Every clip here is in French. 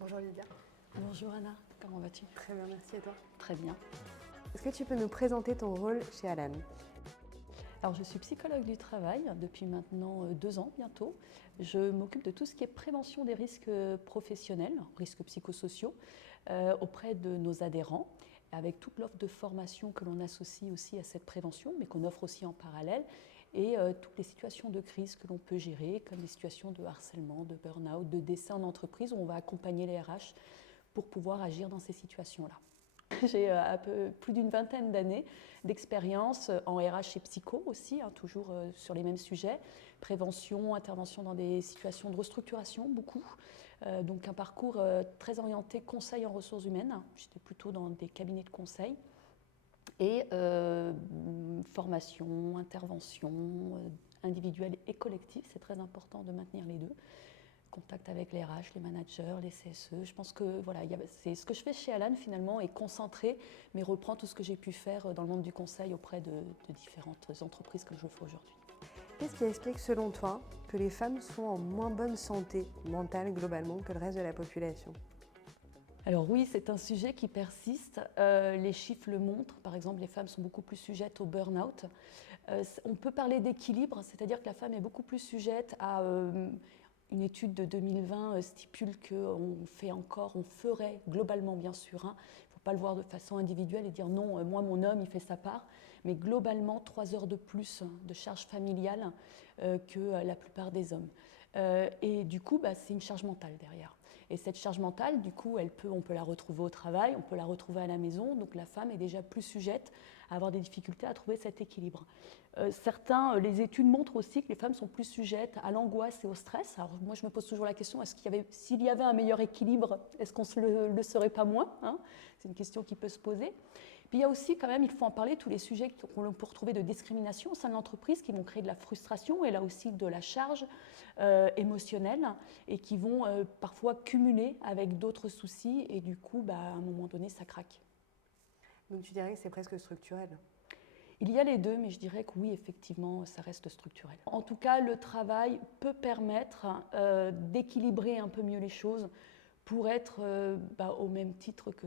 Bonjour Lydia. Bonjour Anna, comment vas-tu? Très bien, merci et toi? Très bien. Est-ce que tu peux nous présenter ton rôle chez Alan? Alors je suis psychologue du travail depuis maintenant 2 ans bientôt. Je m'occupe de tout ce qui est prévention des risques professionnels, risques psychosociaux, auprès de nos adhérents, avec toute l'offre de formation que l'on associe aussi à cette prévention, mais qu'on offre aussi en parallèle, et toutes les situations de crise que l'on peut gérer, comme les situations de harcèlement, de burn-out, de décès en entreprise, où on va accompagner les RH pour pouvoir agir dans ces situations-là. J'ai un peu plus d'une vingtaine d'années d'expérience en RH et psycho aussi, toujours sur les mêmes sujets. Prévention, intervention dans des situations de restructuration, beaucoup. Donc un parcours très orienté conseil en ressources humaines. J'étais plutôt dans des cabinets de conseil. Et formation, intervention individuelle et collective, c'est très important de maintenir les deux. Contact avec les RH, les managers, les CSE. Je pense que voilà, c'est ce que je fais chez Alan finalement, est concentré, mais reprend tout ce que j'ai pu faire dans le monde du conseil auprès de différentes entreprises que je fais aujourd'hui. Qu'est-ce qui explique selon toi que les femmes sont en moins bonne santé mentale globalement que le reste de la population? Alors oui, c'est un sujet qui persiste. Les chiffres le montrent. Par exemple, les femmes sont beaucoup plus sujettes au burn-out. On peut parler d'équilibre, c'est-à-dire que la femme est beaucoup plus sujette à... Une étude de 2020 stipule qu'on ferait globalement bien sûr, il ne faut pas le voir de façon individuelle et dire non, moi mon homme il fait sa part, mais globalement 3 heures de plus de charge familiale que la plupart des hommes. Et du coup, c'est une charge mentale derrière. Et cette charge mentale, du coup, on peut la retrouver au travail, on peut la retrouver à la maison, donc la femme est déjà plus sujette à avoir des difficultés à trouver cet équilibre. Les études montrent aussi que les femmes sont plus sujettes à l'angoisse et au stress. Alors moi, je me pose toujours la question, s'il y avait un meilleur équilibre, est-ce qu'on ne le serait pas moins, C'est une question qui peut se poser. Puis il y a aussi quand même, il faut en parler, tous les sujets qu'on peut retrouver de discrimination au sein de l'entreprise qui vont créer de la frustration et là aussi de la charge émotionnelle et qui vont parfois cumuler avec d'autres soucis et du coup, à un moment donné, ça craque. Donc tu dirais que c'est presque structurel? Il y a les deux, mais je dirais que oui, effectivement, ça reste structurel. En tout cas, le travail peut permettre d'équilibrer un peu mieux les choses pour être au même titre que...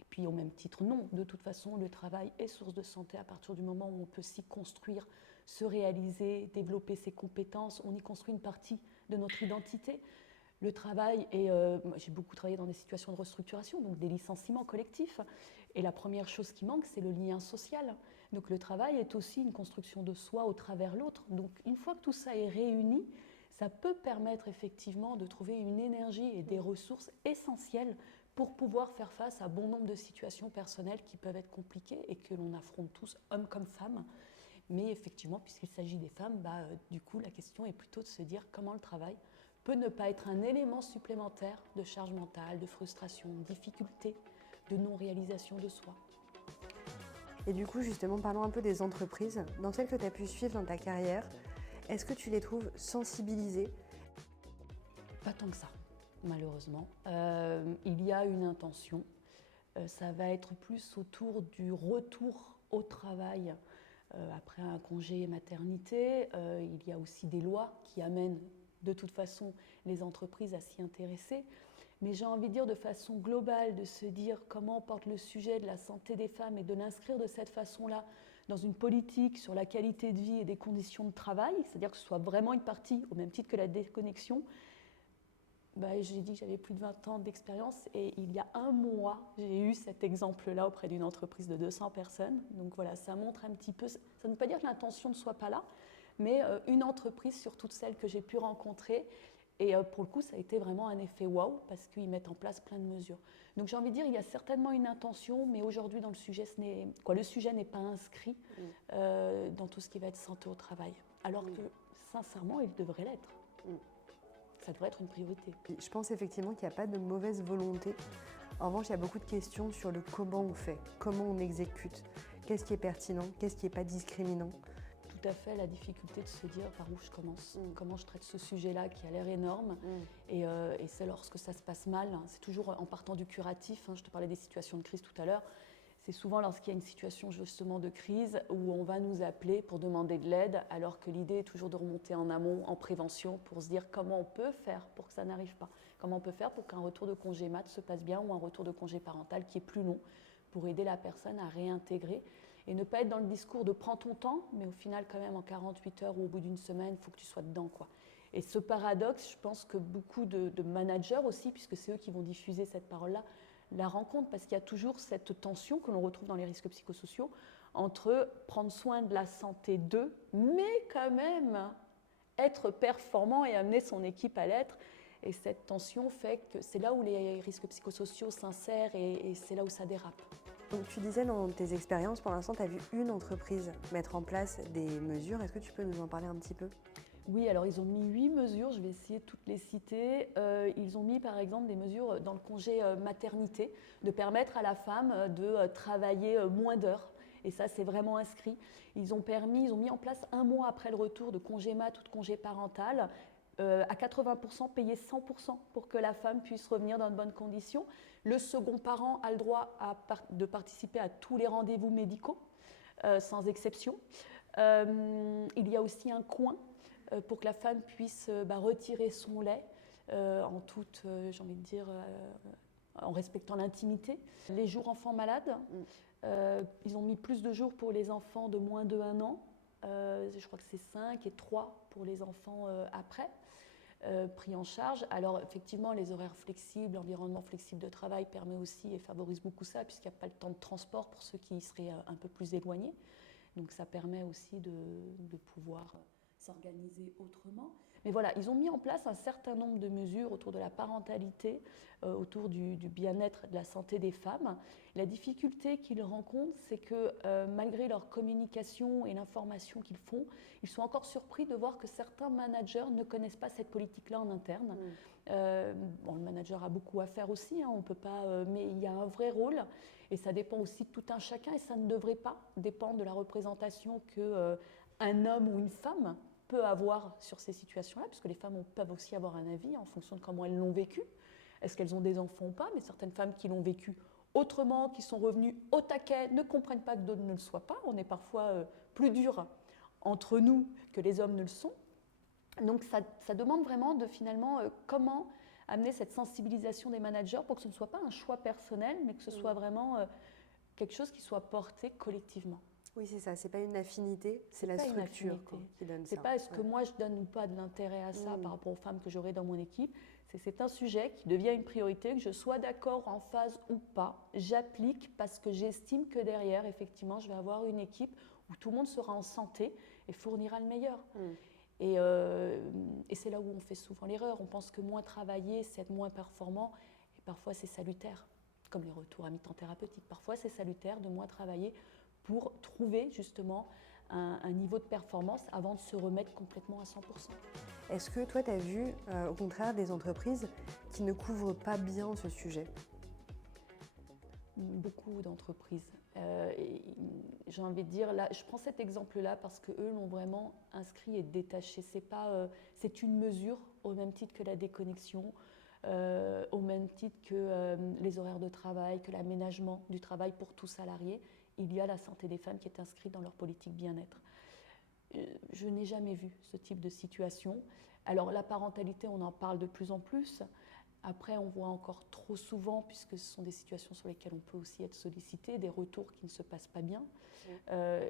Et puis au même titre, non. De toute façon, le travail est source de santé à partir du moment où on peut s'y construire, se réaliser, développer ses compétences. On y construit une partie de notre identité. Le travail, j'ai beaucoup travaillé dans des situations de restructuration, donc des licenciements collectifs. Et la première chose qui manque, c'est le lien social. Donc le travail est aussi une construction de soi au travers l'autre. Donc une fois que tout ça est réuni, ça peut permettre effectivement de trouver une énergie et des ressources essentielles pour pouvoir faire face à bon nombre de situations personnelles qui peuvent être compliquées et que l'on affronte tous, hommes comme femmes. Mais effectivement, puisqu'il s'agit des femmes, du coup, la question est plutôt de se dire comment le travail peut ne pas être un élément supplémentaire de charge mentale, de frustration, de difficulté, de non-réalisation de soi. Et du coup, justement, parlons un peu des entreprises. Dans celles que tu as pu suivre dans ta carrière, est-ce que tu les trouves sensibilisées? Pas tant que ça, malheureusement. Il y a une intention. Ça va être plus autour du retour au travail après un congé maternité. Il y a aussi des lois qui amènent de toute façon les entreprises à s'y intéresser. Mais j'ai envie de dire de façon globale, de se dire comment on porte le sujet de la santé des femmes et de l'inscrire de cette façon-là dans une politique sur la qualité de vie et des conditions de travail, c'est-à-dire que ce soit vraiment une partie, au même titre que la déconnexion. J'ai dit que j'avais plus de 20 ans d'expérience et il y a un mois, j'ai eu cet exemple-là auprès d'une entreprise de 200 personnes. Donc voilà, ça montre un petit peu, ça ne veut pas dire que l'intention ne soit pas là, mais une entreprise sur toutes celles que j'ai pu rencontrer. Et pour le coup, ça a été vraiment un effet waouh parce qu'ils mettent en place plein de mesures. Donc j'ai envie de dire, il y a certainement une intention, mais aujourd'hui, dans le sujet, le sujet n'est pas inscrit dans tout ce qui va être santé au travail. Alors que, sincèrement, il devrait l'être. Ça devrait être une priorité. Je pense effectivement qu'il n'y a pas de mauvaise volonté. En revanche, il y a beaucoup de questions sur le comment on fait, comment on exécute, qu'est-ce qui est pertinent, qu'est-ce qui n'est pas discriminant. Tout à fait, la difficulté de se dire par où je commence, comment je traite ce sujet-là qui a l'air énorme. Et c'est lorsque ça se passe mal, c'est toujours en partant du curatif, je te parlais des situations de crise tout à l'heure, c'est souvent lorsqu'il y a une situation justement de crise où on va nous appeler pour demander de l'aide, alors que l'idée est toujours de remonter en amont, en prévention, pour se dire comment on peut faire pour que ça n'arrive pas. Comment on peut faire pour qu'un retour de congé mat se passe bien ou un retour de congé parental qui est plus long pour aider la personne à réintégrer et ne pas être dans le discours de prends ton temps, mais au final quand même en 48 heures ou au bout d'une semaine, il faut que tu sois dedans, quoi. Et ce paradoxe, je pense que beaucoup de managers aussi, puisque c'est eux qui vont diffuser cette parole-là, la rencontrent parce qu'il y a toujours cette tension que l'on retrouve dans les risques psychosociaux entre prendre soin de la santé d'eux, mais quand même être performant et amener son équipe à l'être. Et cette tension fait que c'est là où les risques psychosociaux s'insèrent et c'est là où ça dérape. Donc tu disais dans tes expériences, pour l'instant, tu as vu une entreprise mettre en place des mesures. Est-ce que tu peux nous en parler un petit peu ? Oui, alors ils ont mis 8 mesures, je vais essayer de toutes les citer. Ils ont mis par exemple des mesures dans le congé maternité, de permettre à la femme de travailler moins d'heures. Et ça, c'est vraiment inscrit. Ils ont mis en place 1 mois après le retour de congé mat ou de congé parental, à 80%, payer 100% pour que la femme puisse revenir dans de bonnes conditions. Le second parent a le droit de participer à tous les rendez-vous médicaux, sans exception. Il y a aussi un coin pour que la femme puisse retirer son lait en toute, j'ai envie de dire, en respectant l'intimité. Les jours enfants malades, ils ont mis plus de jours pour les enfants de moins de 1 an. Je crois que c'est 5 et 3 pour les enfants après, pris en charge. Alors effectivement, les horaires flexibles, l'environnement flexible de travail permet aussi et favorise beaucoup ça, puisqu'il n'y a pas le temps de transport pour ceux qui seraient un peu plus éloignés. Donc ça permet aussi de pouvoir s'organiser autrement. Mais voilà, ils ont mis en place un certain nombre de mesures autour de la parentalité, autour du bien-être, de la santé des femmes. La difficulté qu'ils rencontrent, c'est que malgré leur communication et l'information qu'ils font, ils sont encore surpris de voir que certains managers ne connaissent pas cette politique-là en interne. Bon, le manager a beaucoup à faire aussi, hein, on peut pas, mais il y a un vrai rôle et ça dépend aussi de tout un chacun et ça ne devrait pas dépendre de la représentation qu'un homme ou une femme peut avoir sur ces situations-là, puisque les femmes peuvent aussi avoir un avis en fonction de comment elles l'ont vécu. Est-ce qu'elles ont des enfants ou pas? Mais certaines femmes qui l'ont vécu autrement, qui sont revenues au taquet, ne comprennent pas que d'autres ne le soient pas. On est parfois plus dur entre nous que les hommes ne le sont. Donc ça demande vraiment de finalement comment amener cette sensibilisation des managers pour que ce ne soit pas un choix personnel, mais que ce soit vraiment quelque chose qui soit porté collectivement. Oui, c'est ça, c'est pas une affinité, c'est la structure qui donne ça. C'est pas est-ce que moi je donne ou pas de l'intérêt à ça par rapport aux femmes que j'aurai dans mon équipe, c'est un sujet qui devient une priorité, que je sois d'accord, en phase ou pas, j'applique parce que j'estime que derrière, effectivement, je vais avoir une équipe où tout le monde sera en santé et fournira le meilleur. Et c'est là où on fait souvent l'erreur, on pense que moins travailler, c'est être moins performant, et parfois c'est salutaire, comme les retours à mi-temps thérapeutique, parfois c'est salutaire de moins travailler pour trouver justement un niveau de performance avant de se remettre complètement à 100%. Est-ce que toi, tu as vu au contraire des entreprises qui ne couvrent pas bien ce sujet ? Beaucoup d'entreprises. J'ai envie de dire, là, je prends cet exemple-là parce qu'eux l'ont vraiment inscrit et détaché. C'est une mesure au même titre que la déconnexion, au même titre que les horaires de travail, que l'aménagement du travail pour tout salarié. Il y a la santé des femmes qui est inscrite dans leur politique bien-être. Je n'ai jamais vu ce type de situation. Alors la parentalité, on en parle de plus en plus. Après, on voit encore trop souvent, puisque ce sont des situations sur lesquelles on peut aussi être sollicité, des retours qui ne se passent pas bien.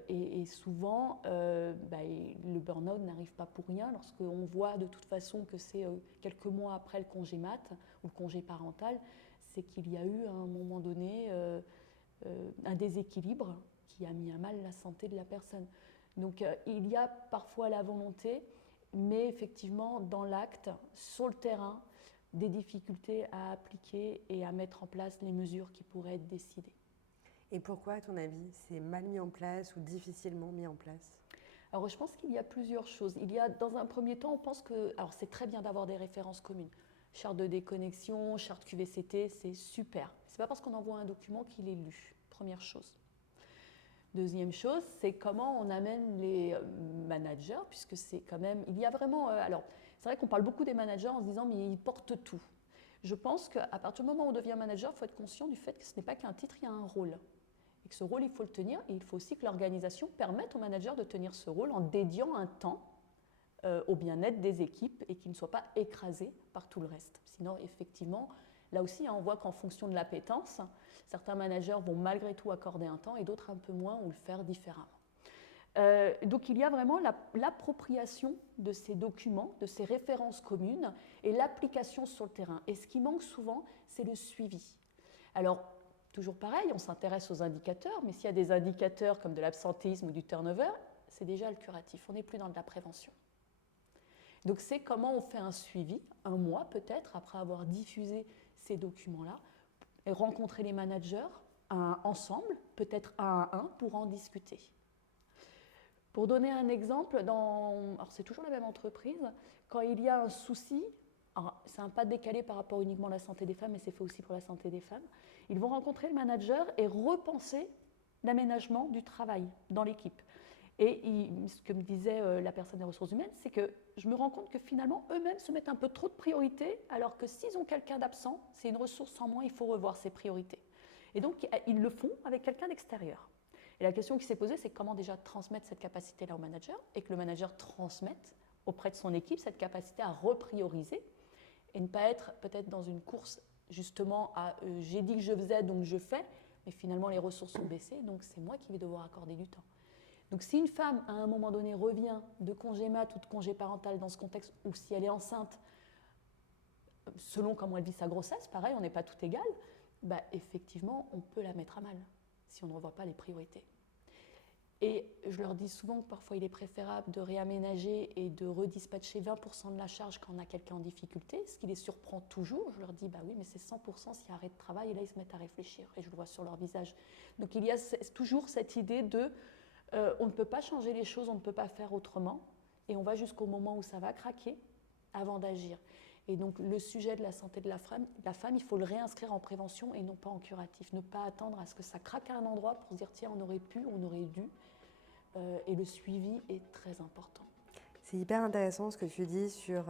Et souvent, le burn-out n'arrive pas pour rien. Lorsqu'on voit de toute façon que c'est quelques mois après le congé mat ou le congé parental, c'est qu'il y a eu à un moment donné un déséquilibre qui a mis à mal la santé de la personne. Donc il y a parfois la volonté, mais effectivement dans l'acte, sur le terrain, des difficultés à appliquer et à mettre en place les mesures qui pourraient être décidées. Et pourquoi, à ton avis, c'est mal mis en place ou difficilement mis en place ? Alors je pense qu'il y a plusieurs choses. Il y a, dans un premier temps, on pense que, alors c'est très bien d'avoir des références communes. Charte de déconnexion, charte QVCT, c'est super. C'est pas parce qu'on envoie un document qu'il est lu, première chose. Deuxième chose, c'est comment on amène les managers, puisque c'est quand même, il y a vraiment, alors c'est vrai qu'on parle beaucoup des managers en se disant mais ils portent tout. Je pense qu'à partir du moment où on devient manager, il faut être conscient du fait que ce n'est pas qu'un titre, il y a un rôle. Et que ce rôle, il faut le tenir, et il faut aussi que l'organisation permette au manager de tenir ce rôle en dédiant un temps au bien-être des équipes et qu'ils ne soient pas écrasés par tout le reste. Sinon, effectivement, là aussi, on voit qu'en fonction de l'appétence, certains managers vont malgré tout accorder un temps et d'autres un peu moins ou le faire différemment. Donc il y a vraiment l'appropriation de ces documents, de ces références communes et l'application sur le terrain. Et ce qui manque souvent, c'est le suivi. Alors, toujours pareil, on s'intéresse aux indicateurs, mais s'il y a des indicateurs comme de l'absentéisme ou du turnover, c'est déjà le curatif, on n'est plus dans de la prévention. Donc c'est comment on fait un suivi, un mois peut-être, après avoir diffusé ces documents-là, et rencontrer les managers ensemble, peut-être un à un, pour en discuter. Pour donner un exemple, alors c'est toujours la même entreprise, quand il y a un souci, c'est un pas décalé par rapport uniquement à la santé des femmes, mais c'est fait aussi pour la santé des femmes, ils vont rencontrer le manager et repenser l'aménagement du travail dans l'équipe. Et ce que me disait la personne des ressources humaines, c'est que je me rends compte que finalement, eux-mêmes se mettent un peu trop de priorités, alors que s'ils ont quelqu'un d'absent, c'est une ressource en moins, il faut revoir ses priorités. Et donc, ils le font avec quelqu'un d'extérieur. Et la question qui s'est posée, c'est comment déjà transmettre cette capacité-là au manager et que le manager transmette auprès de son équipe cette capacité à reprioriser et ne pas être peut-être dans une course justement à j'ai dit que je faisais donc je fais, mais finalement les ressources ont baissé, donc c'est moi qui vais devoir accorder du temps. Donc si une femme à un moment donné revient de congé mat ou de congé parental dans ce contexte, ou si elle est enceinte, selon comment elle vit sa grossesse, pareil, on n'est pas tout égal, bah, effectivement on peut la mettre à mal si on ne revoit pas les priorités. Et je leur dis souvent que parfois il est préférable de réaménager et de redispatcher 20% de la charge quand on a quelqu'un en difficulté, ce qui les surprend toujours. Je leur dis, bah oui, mais c'est 100% s'il y a arrêt de travail, et là ils se mettent à réfléchir, et je le vois sur leur visage. Donc il y a toujours cette idée de, on ne peut pas changer les choses, on ne peut pas faire autrement, et on va jusqu'au moment où ça va craquer avant d'agir. Et donc le sujet de la santé de la femme, il faut le réinscrire en prévention et non pas en curatif. Ne pas attendre à ce que ça craque à un endroit pour se dire tiens, on aurait pu, on aurait dû. Et le suivi est très important. C'est hyper intéressant ce que tu dis sur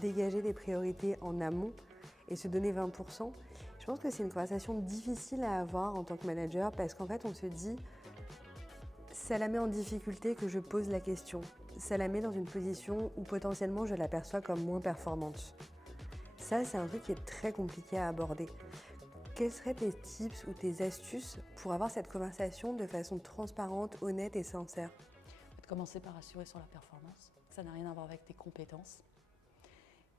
dégager des priorités en amont et se donner 20%. Je pense que c'est une conversation difficile à avoir en tant que manager parce qu'en fait on se dit ça la met en difficulté que je pose la question. Ça la met dans une position où potentiellement je l'aperçois comme moins performante. Ça, c'est un truc qui est très compliqué à aborder. Quels seraient tes tips ou tes astuces pour avoir cette conversation de façon transparente, honnête et sincère ? On va commencer par assurer sur la performance. Ça n'a rien à voir avec tes compétences.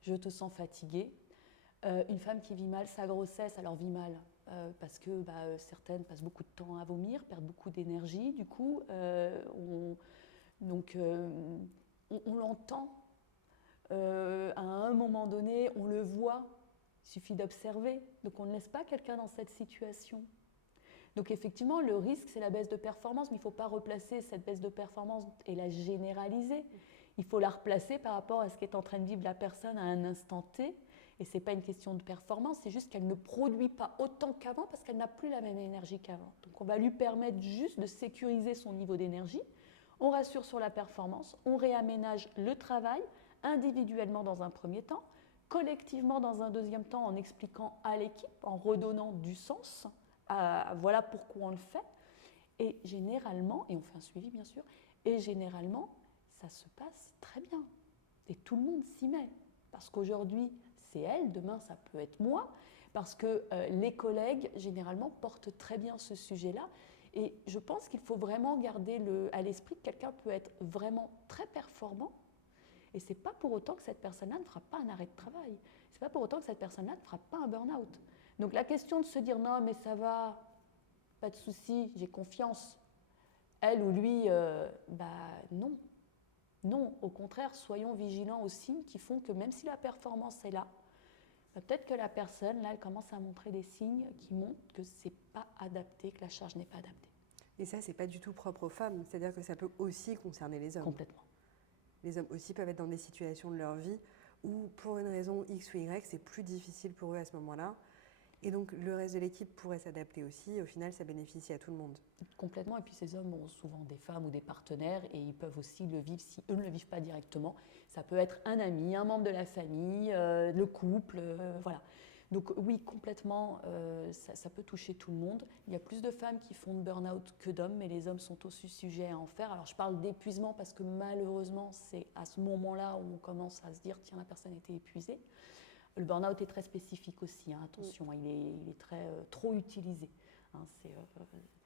Je te sens fatiguée. Une femme qui vit mal sa grossesse, alors vit mal parce que certaines passent beaucoup de temps à vomir, perdent beaucoup d'énergie. Du coup, on l'entend. À un moment donné, on le voit, il suffit d'observer. Donc on ne laisse pas quelqu'un dans cette situation. Donc effectivement, le risque, c'est la baisse de performance, mais il ne faut pas replacer cette baisse de performance et la généraliser. Il faut la replacer par rapport à ce qu'est en train de vivre la personne à un instant T. Et ce n'est pas une question de performance, c'est juste qu'elle ne produit pas autant qu'avant parce qu'elle n'a plus la même énergie qu'avant. Donc on va lui permettre juste de sécuriser son niveau d'énergie. On rassure sur la performance, on réaménage le travail, individuellement dans un premier temps, collectivement dans un deuxième temps en expliquant à l'équipe, en redonnant du sens à voilà pourquoi on le fait. Et généralement, et on fait un suivi bien sûr, et généralement, ça se passe très bien. Et tout le monde s'y met. Parce qu'aujourd'hui, c'est elle, demain, ça peut être moi, parce que les collègues, généralement, portent très bien ce sujet-là. Et je pense qu'il faut vraiment garder à l'esprit que quelqu'un peut être vraiment très performant. Et ce n'est pas pour autant que cette personne-là ne fera pas un arrêt de travail. Ce n'est pas pour autant que cette personne-là ne fera pas un burn-out. Donc la question de se dire non mais ça va, pas de souci, j'ai confiance, elle ou lui, non. Non, au contraire, soyons vigilants aux signes qui font que même si la performance est là, peut-être que la personne, là, elle commence à montrer des signes qui montrent que ce n'est pas adapté, que la charge n'est pas adaptée. Et ça, ce n'est pas du tout propre aux femmes, c'est-à-dire que ça peut aussi concerner les hommes. Complètement. Les hommes aussi peuvent être dans des situations de leur vie où, pour une raison X ou Y, c'est plus difficile pour eux à ce moment-là. Et donc, le reste de l'équipe pourrait s'adapter aussi. Au final, ça bénéficie à tout le monde. Complètement. Et puis, ces hommes ont souvent des femmes ou des partenaires et ils peuvent aussi le vivre si eux ne le vivent pas directement. Ça peut être un ami, un membre de la famille, le couple, voilà. Donc oui, complètement, ça peut toucher tout le monde. Il y a plus de femmes qui font de burn-out que d'hommes, mais les hommes sont aussi sujets à en faire. Alors je parle d'épuisement parce que malheureusement, c'est à ce moment-là où on commence à se dire, tiens, la personne était épuisée. Le burn-out est très spécifique aussi, hein, attention, il est très, trop utilisé. Hein,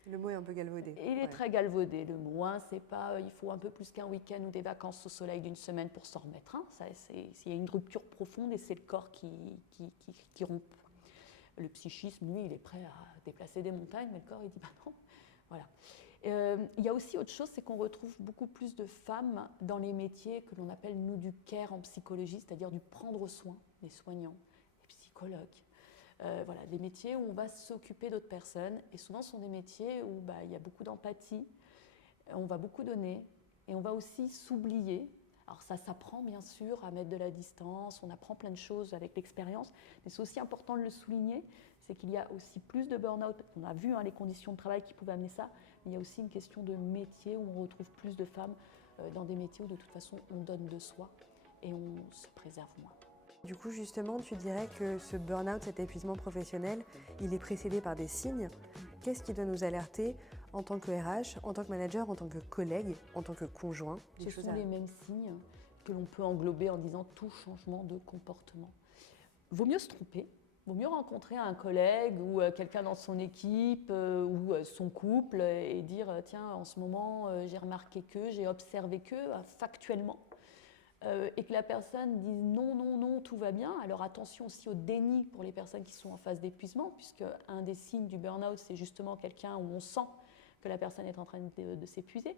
le mot est un peu galvaudé. Il est très galvaudé, le mot. Hein, c'est pas, il faut un peu plus qu'un week-end ou des vacances au soleil d'une semaine pour s'en remettre. Hein, il y a une rupture profonde et c'est le corps qui rompt. Le psychisme, lui, il est prêt à déplacer des montagnes, mais le corps, il dit, bah non. Voilà. Il y a aussi autre chose, c'est qu'on retrouve beaucoup plus de femmes dans les métiers que l'on appelle, nous, du care en psychologie, c'est-à-dire du prendre soin, les soignants, les psychologues. Voilà, des métiers où on va s'occuper d'autres personnes, et souvent ce sont des métiers où il y a beaucoup d'empathie, on va beaucoup donner, et on va aussi s'oublier. Alors ça s'apprend bien sûr à mettre de la distance, on apprend plein de choses avec l'expérience, mais c'est aussi important de le souligner, c'est qu'il y a aussi plus de burn-out. On a vu les conditions de travail qui pouvaient amener ça, mais il y a aussi une question de métier où on retrouve plus de femmes dans des métiers où de toute façon on donne de soi et on se préserve moins. Du coup, justement, tu dirais que ce burn-out, cet épuisement professionnel, il est précédé par des signes. Qu'est-ce qui doit nous alerter en tant que RH, en tant que manager, en tant que collègue, en tant que conjoint? Ce sont les mêmes signes que l'on peut englober en disant tout changement de comportement. Vaut mieux se tromper, vaut mieux rencontrer un collègue ou quelqu'un dans son équipe ou son couple et dire tiens, en ce moment, j'ai remarqué que, j'ai observé que, factuellement. Et que la personne dise non, non, non, tout va bien. Alors attention aussi au déni pour les personnes qui sont en phase d'épuisement, puisque un des signes du burn-out, c'est justement quelqu'un où on sent que la personne est en train de s'épuiser.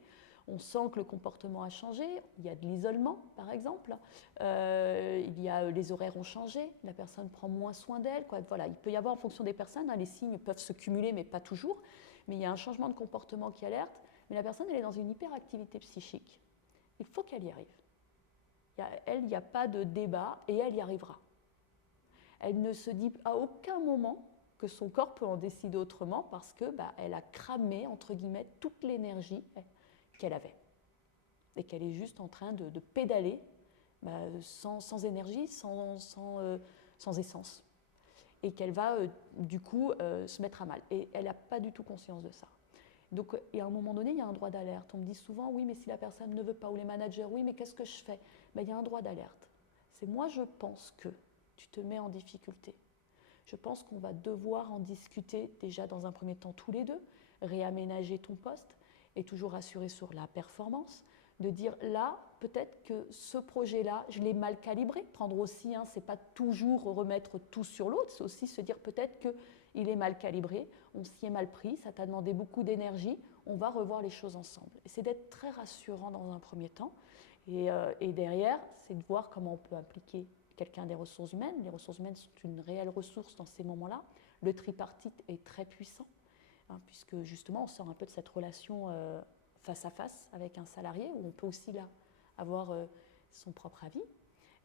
On sent que le comportement a changé. Il y a de l'isolement, par exemple. Il y a les horaires ont changé. La personne prend moins soin d'elle. Voilà, il peut y avoir en fonction des personnes, les signes peuvent se cumuler, mais pas toujours. Mais il y a un changement de comportement qui alerte. Mais la personne, elle est dans une hyperactivité psychique. Il faut qu'elle y arrive. Elle, il n'y a pas de débat et elle y arrivera. Elle ne se dit à aucun moment que son corps peut en décider autrement parce qu'elle a cramé, entre guillemets, toute l'énergie qu'elle avait. Et qu'elle est juste en train de pédaler sans énergie, sans essence. Et qu'elle va du coup se mettre à mal. Et elle n'a pas du tout conscience de ça. Donc, et à un moment donné, il y a un droit d'alerte. On me dit souvent, oui, mais si la personne ne veut pas, ou les managers, oui, mais qu'est-ce que je fais? Il y a un droit d'alerte. C'est moi, je pense que tu te mets en difficulté. Je pense qu'on va devoir en discuter déjà dans un premier temps tous les deux, réaménager ton poste et toujours assurer sur la performance, de dire là, peut-être que ce projet-là, je l'ai mal calibré. Prendre aussi, c'est pas toujours remettre tout sur l'autre, c'est aussi se dire peut-être qu'il est mal calibré, on s'y est mal pris, ça t'a demandé beaucoup d'énergie, on va revoir les choses ensemble. Et c'est d'être très rassurant dans un premier temps. Et derrière, c'est de voir comment on peut appliquer quelqu'un des ressources humaines. Les ressources humaines sont une réelle ressource dans ces moments-là. Le tripartite est très puissant, puisque justement, on sort un peu de cette relation face à face avec un salarié, où on peut aussi là avoir son propre avis,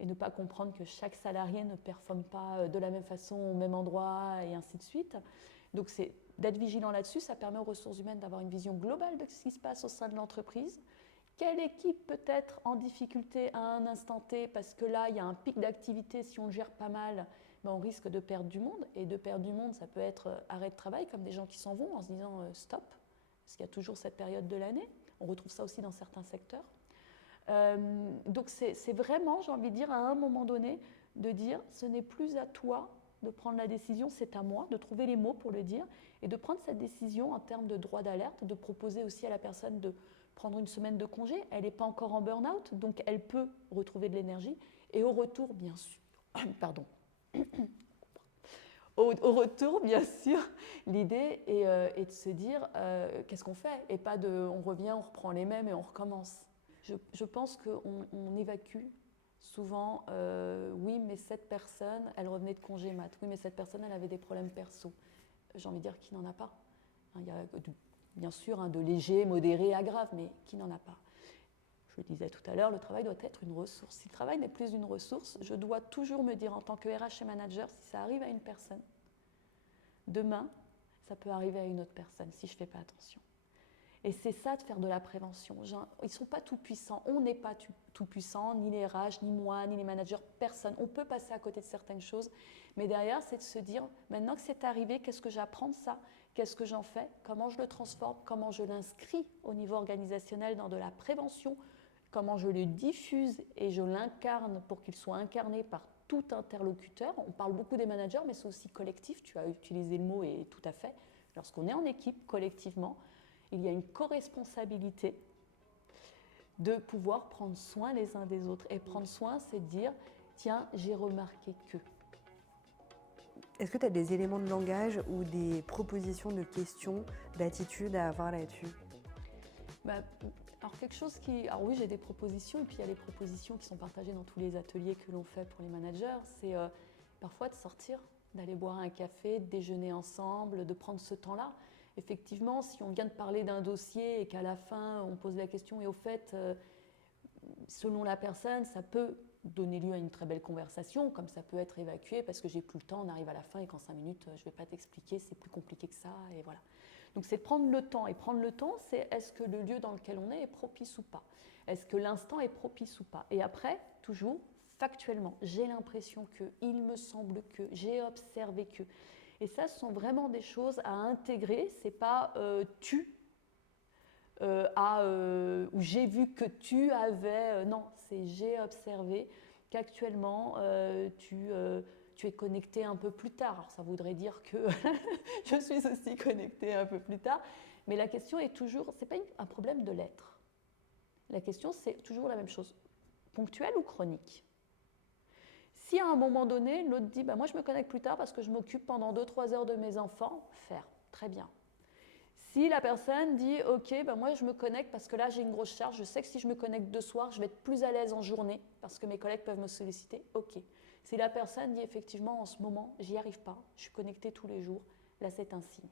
et ne pas comprendre que chaque salarié ne performe pas de la même façon au même endroit, et ainsi de suite. Donc c'est d'être vigilant là-dessus, ça permet aux ressources humaines d'avoir une vision globale de ce qui se passe au sein de l'entreprise. Quelle équipe peut être en difficulté à un instant T, parce que là, il y a un pic d'activité, si on le gère pas mal, on risque de perdre du monde. Et de perdre du monde, ça peut être arrêt de travail, comme des gens qui s'en vont en se disant stop, parce qu'il y a toujours cette période de l'année. On retrouve ça aussi dans certains secteurs. Donc c'est vraiment, j'ai envie de dire, à un moment donné, de dire ce n'est plus à toi de prendre la décision, c'est à moi de trouver les mots pour le dire, et de prendre cette décision en termes de droit d'alerte, de proposer aussi à la personne de prendre une semaine de congé. Elle n'est pas encore en burn-out, donc elle peut retrouver de l'énergie. Et au retour, bien sûr, pardon. Au retour, bien sûr, l'idée est de se dire qu'est-ce qu'on fait, et pas de on revient, on reprend les mêmes et on recommence. Je pense qu'on évacue souvent oui, mais cette personne, elle revenait de congé mat. Oui, mais cette personne, elle avait des problèmes perso. J'ai envie de dire qui n'en a pas. Il y a bien sûr de léger, modéré à grave, mais qui n'en a pas. Je le disais tout à l'heure, le travail doit être une ressource. Si le travail n'est plus une ressource, je dois toujours me dire en tant que RH et manager, si ça arrive à une personne, demain, ça peut arriver à une autre personne si je ne fais pas attention. Et c'est ça de faire de la prévention. Ils ne sont pas tout puissants, on n'est pas tout puissant, ni les RH, ni moi, ni les managers, personne. On peut passer à côté de certaines choses, mais derrière, c'est de se dire, maintenant que c'est arrivé, qu'est-ce que j'apprends de ça? Qu'est-ce que j'en fais? Comment je le transforme? Comment je l'inscris au niveau organisationnel dans de la prévention? Comment je le diffuse et je l'incarne pour qu'il soit incarné par tout interlocuteur? On parle beaucoup des managers, mais c'est aussi collectif, tu as utilisé le mot et tout à fait. Lorsqu'on est en équipe, collectivement, il y a une co-responsabilité de pouvoir prendre soin les uns des autres. Et prendre soin, c'est de dire, tiens, j'ai remarqué que. Est-ce que tu as des éléments de langage ou des propositions de questions, d'attitudes à avoir là-dessus? Alors quelque chose qui... Alors oui, j'ai des propositions, et puis il y a les propositions qui sont partagées dans tous les ateliers que l'on fait pour les managers. C'est parfois de sortir, d'aller boire un café, de déjeuner ensemble, de prendre ce temps-là. Effectivement, si on vient de parler d'un dossier et qu'à la fin, on pose la question, et au fait, selon la personne, ça peut donner lieu à une très belle conversation, comme ça peut être évacué parce que j'ai plus le temps, on arrive à la fin et qu'en 5 minutes, je ne vais pas t'expliquer, c'est plus compliqué que ça, et voilà. Donc c'est de prendre le temps, et prendre le temps, c'est est-ce que le lieu dans lequel on est propice ou pas? Est-ce que l'instant est propice ou pas? Et après, toujours, factuellement, j'ai l'impression que, il me semble que, j'ai observé que. Et ça, ce sont vraiment des choses à intégrer, c'est pas tu, ou j'ai vu que tu avais, non, c'est j'ai observé qu'actuellement tu es connecté un peu plus tard. Alors ça voudrait dire que je suis aussi connectée un peu plus tard, mais la question est toujours, c'est pas un problème de l'être. La question c'est toujours la même chose, ponctuelle ou chronique. Si à un moment donné, l'autre dit bah, « moi je me connecte plus tard parce que je m'occupe pendant 2-3 heures de mes enfants », faire, très bien. Si la personne dit « ok, ben moi je me connecte parce que là j'ai une grosse charge, je sais que si je me connecte de soir, je vais être plus à l'aise en journée parce que mes collègues peuvent me solliciter », ok. Si la personne dit effectivement en ce moment, j'y arrive pas, je suis connectée tous les jours, là c'est un signe.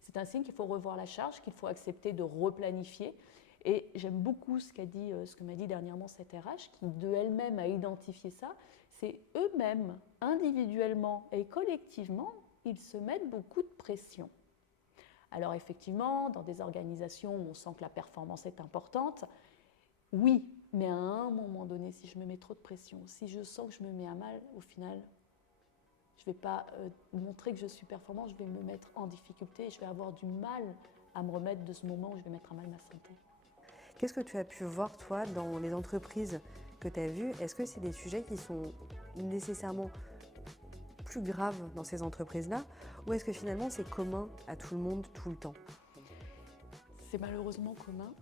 C'est un signe qu'il faut revoir la charge, qu'il faut accepter de replanifier. Et j'aime beaucoup ce que m'a dit dernièrement cette RH, qui de elle-même a identifié ça, c'est eux-mêmes, individuellement et collectivement, ils se mettent beaucoup de pression. Alors effectivement, dans des organisations où on sent que la performance est importante, oui, mais à un moment donné, si je me mets trop de pression, si je sens que je me mets à mal, au final, je ne vais pas montrer que je suis performant, je vais me mettre en difficulté et je vais avoir du mal à me remettre de ce moment où je vais mettre à mal ma santé. Qu'est-ce que tu as pu voir, toi, dans les entreprises que tu as vues? Est-ce que c'est des sujets qui sont nécessairement plus graves dans ces entreprises-là, ou est-ce que finalement c'est commun à tout le monde tout le temps? C'est malheureusement commun.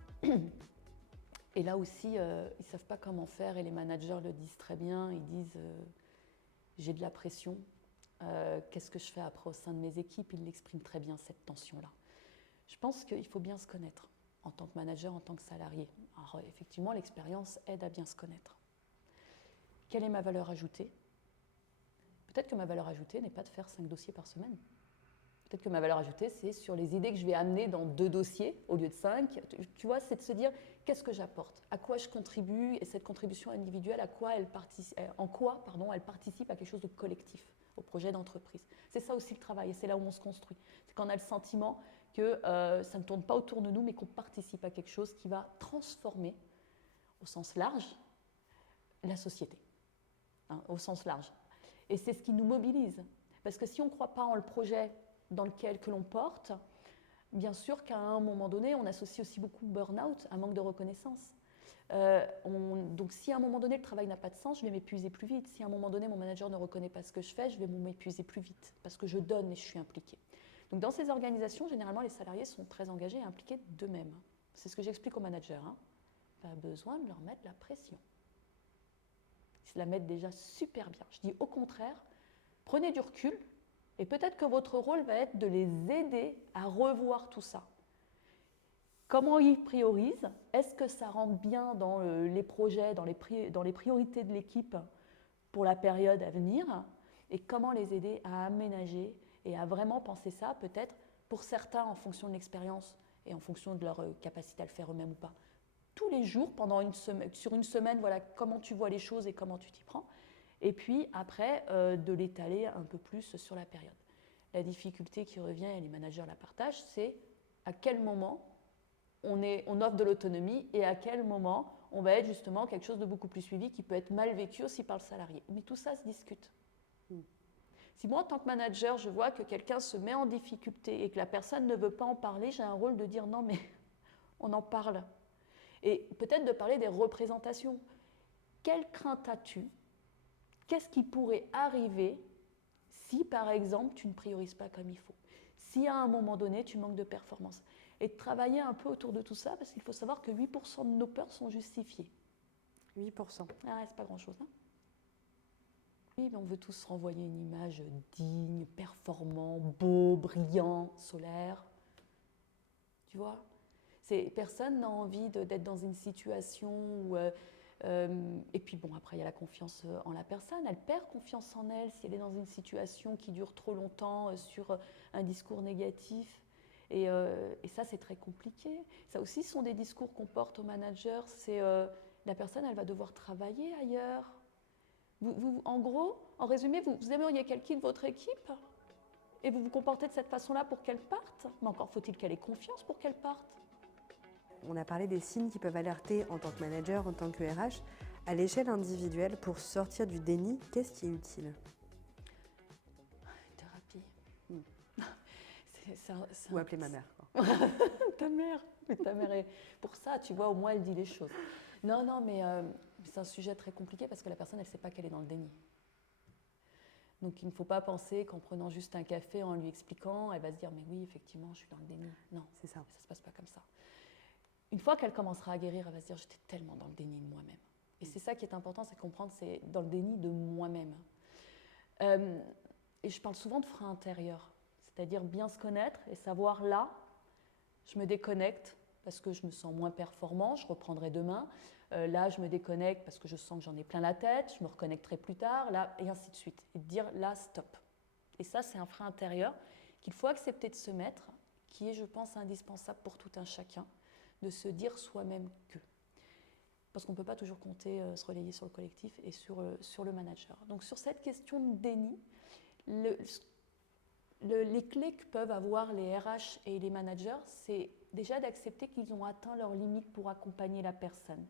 Et là aussi, ils ne savent pas comment faire et les managers le disent très bien. Ils disent j'ai de la pression, qu'est-ce que je fais après au sein de mes équipes? Ils l'expriment très bien, cette tension-là. Je pense qu'il faut bien se connaître en tant que manager, en tant que salarié. Alors effectivement, l'expérience aide à bien se connaître. Quelle est ma valeur ajoutée? Peut-être que ma valeur ajoutée n'est pas de faire 5 dossiers par semaine. Peut-être que ma valeur ajoutée, c'est sur les idées que je vais amener dans 2 dossiers au lieu de 5. Tu vois, c'est de se dire qu'est-ce que j'apporte, à quoi je contribue, et cette contribution individuelle, en quoi elle participe à quelque chose de collectif, au projet d'entreprise. C'est ça aussi le travail, et c'est là où on se construit. C'est quand on a le sentiment que ça ne tourne pas autour de nous, mais qu'on participe à quelque chose qui va transformer, au sens large, la société, au sens large. Et c'est ce qui nous mobilise. Parce que si on ne croit pas en le projet dans lequel que l'on porte, bien sûr qu'à un moment donné, on associe aussi beaucoup burn-out, un manque de reconnaissance. Donc si à un moment donné, le travail n'a pas de sens, je vais m'épuiser plus vite. Si à un moment donné, mon manager ne reconnaît pas ce que je fais, je vais m'épuiser plus vite, parce que je donne et je suis impliquée. Donc dans ces organisations, généralement, les salariés sont très engagés et impliqués d'eux-mêmes. C'est ce que j'explique aux managers. Pas besoin de leur mettre la pression. Ils se la mettent déjà super bien. Je dis au contraire, prenez du recul et peut-être que votre rôle va être de les aider à revoir tout ça. Comment ils priorisent? Est-ce que ça rentre bien dans les projets, dans les priorités de l'équipe pour la période à venir? Et comment les aider à aménager et à vraiment penser ça, peut-être pour certains en fonction de l'expérience et en fonction de leur capacité à le faire eux-mêmes ou pas. Tous les jours, sur une semaine, voilà comment tu vois les choses et comment tu t'y prends. Et puis après, de l'étaler un peu plus sur la période. La difficulté qui revient, et les managers la partagent, c'est à quel moment on offre de l'autonomie et à quel moment on va être justement quelque chose de beaucoup plus suivi qui peut être mal vécu aussi par le salarié. Mais tout ça se discute. Si moi, en tant que manager, je vois que quelqu'un se met en difficulté et que la personne ne veut pas en parler, j'ai un rôle de dire non, mais on en parle. Et peut-être de parler des représentations. Quelle crainte as-tu? Qu'est-ce qui pourrait arriver si, par exemple, tu ne priorises pas comme il faut? Si à un moment donné, tu manques de performance? Et de travailler un peu autour de tout ça, parce qu'il faut savoir que 8% de nos peurs sont justifiées. 8%. Ah, c'est pas grand-chose, hein? Oui, mais on veut tous renvoyer une image digne, performant, beau, brillant, solaire. Tu vois? Personne n'a envie d'être dans une situation où... et puis bon, après, il y a la confiance en la personne. Elle perd confiance en elle si elle est dans une situation qui dure trop longtemps sur un discours négatif. Et ça, c'est très compliqué. Ça aussi, ce sont des discours qu'on porte aux managers. C'est la personne, elle va devoir travailler ailleurs. En gros, en résumé, vous aimeriez qu'elle quitte votre équipe et vous vous comportez de cette façon-là pour qu'elle parte. Mais encore faut-il qu'elle ait confiance pour qu'elle parte. On a parlé des signes qui peuvent alerter en tant que manager, en tant que RH. À l'échelle individuelle, pour sortir du déni, qu'est-ce qui est utile? Thérapie. Ou appeler ma mère. Ta mère. Mais ta mère est... Pour ça, tu vois, au moins, elle dit les choses. Non, mais c'est un sujet très compliqué parce que la personne, elle ne sait pas qu'elle est dans le déni. Donc, il ne faut pas penser qu'en prenant juste un café, en lui expliquant, elle va se dire « mais oui, effectivement, je suis dans le déni ». Non, c'est ça. Ça ne se passe pas comme ça. Une fois qu'elle commencera à guérir, elle va se dire « j'étais tellement dans le déni de moi-même ». Et c'est ça qui est important, c'est comprendre, c'est dans le déni de moi-même. Et je parle souvent de frein intérieur, c'est-à-dire bien se connaître et savoir là, je me déconnecte parce que je me sens moins performant, je reprendrai demain. Là, je me déconnecte parce que je sens que j'en ai plein la tête, je me reconnecterai plus tard, là, et ainsi de suite. Et de dire là, stop. Et ça, c'est un frein intérieur qu'il faut accepter de se mettre, qui est, je pense, indispensable pour tout un chacun, de se dire soi-même que. Parce qu'on ne peut pas toujours compter, se relayer sur le collectif et sur le manager. Donc sur cette question de déni, les clés que peuvent avoir les RH et les managers, c'est déjà d'accepter qu'ils ont atteint leurs limites pour accompagner la personne,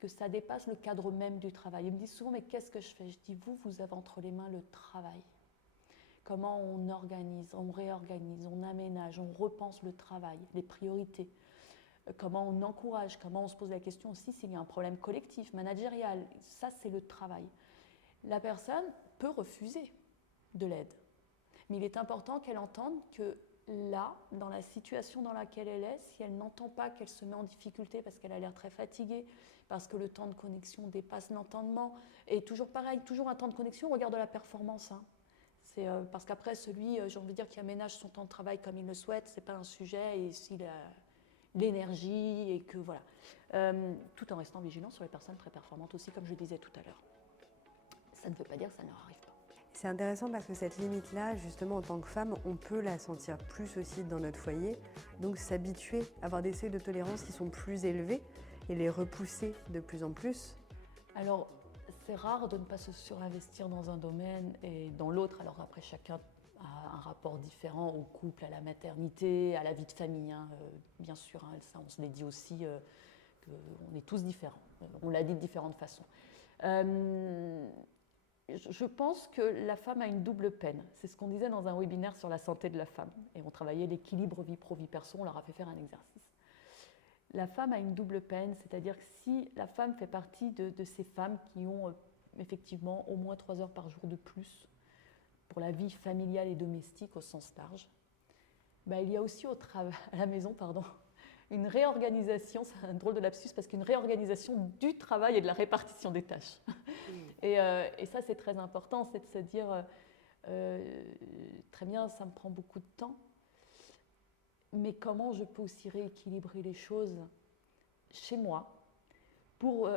que ça dépasse le cadre même du travail. Ils me disent souvent, mais qu'est-ce que je fais? Je dis, vous avez entre les mains le travail. Comment on organise, on réorganise, on aménage, on repense le travail, les priorités. Comment on encourage, comment on se pose la question aussi s'il y a un problème collectif, managérial. Ça, c'est le travail. La personne peut refuser de l'aide. Mais il est important qu'elle entende que là, dans la situation dans laquelle elle est, si elle n'entend pas qu'elle se met en difficulté parce qu'elle a l'air très fatiguée, parce que le temps de connexion dépasse l'entendement, et toujours pareil, toujours un temps de connexion, on regarde la performance. Hein. C'est parce qu'après, celui, j'ai envie de dire, qui aménage son temps de travail comme il le souhaite, ce n'est pas un sujet, et s'il a l'énergie, et que voilà. Tout en restant vigilant sur les personnes très performantes aussi, comme je disais tout à l'heure. Ça ne veut pas dire que ça ne leur arrive pas. C'est intéressant parce que cette limite-là, justement, en tant que femme, on peut la sentir plus aussi dans notre foyer. Donc s'habituer à avoir des seuils de tolérance qui sont plus élevés et les repousser de plus en plus. Alors, c'est rare de ne pas se surinvestir dans un domaine et dans l'autre. Alors après, chacun a un rapport différent au couple, à la maternité, à la vie de famille. Hein. Bien sûr, hein, ça, on se l'est dit aussi, qu'on est tous différents. On l'a dit de différentes façons. Je pense que la femme a une double peine. C'est ce qu'on disait dans un webinaire sur la santé de la femme. Et on travaillait l'équilibre vie pro-vie perso, on leur a fait faire un exercice. La femme a une double peine, c'est-à-dire que si la femme fait partie de ces femmes qui ont effectivement au moins 3 heures par jour de plus pour la vie familiale et domestique au sens large, il y a aussi à la maison une réorganisation, c'est un drôle de lapsus, parce qu'une réorganisation du travail et de la répartition des tâches. Et ça, c'est très important, c'est de se dire, très bien, ça me prend beaucoup de temps, mais comment je peux aussi rééquilibrer les choses chez moi pour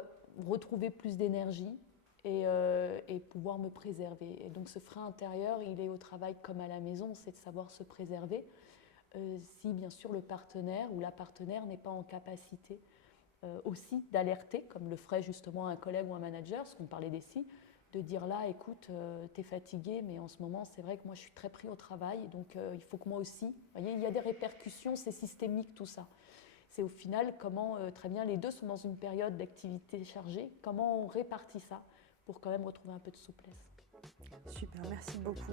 retrouver plus d'énergie et pouvoir me préserver. Et donc ce frein intérieur, il est au travail comme à la maison, c'est de savoir se préserver. Si bien sûr le partenaire ou la partenaire n'est pas en capacité aussi d'alerter, comme le ferait justement un collègue ou un manager, ce qu'on parlait d'ici, de dire là, écoute, t'es fatigué, mais en ce moment, c'est vrai que moi, je suis très pris au travail, donc il faut que moi aussi, vous voyez, il y a des répercussions, c'est systémique tout ça. C'est au final comment, très bien, les deux sont dans une période d'activité chargée, comment on répartit ça pour quand même retrouver un peu de souplesse. Super, merci beaucoup.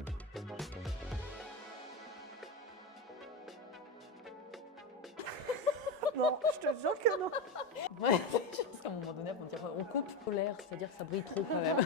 Non, je te jure que non. Ouais, je pense qu'à un moment donné, on va dire on coupe l'air, c'est-à-dire que ça brille trop quand même.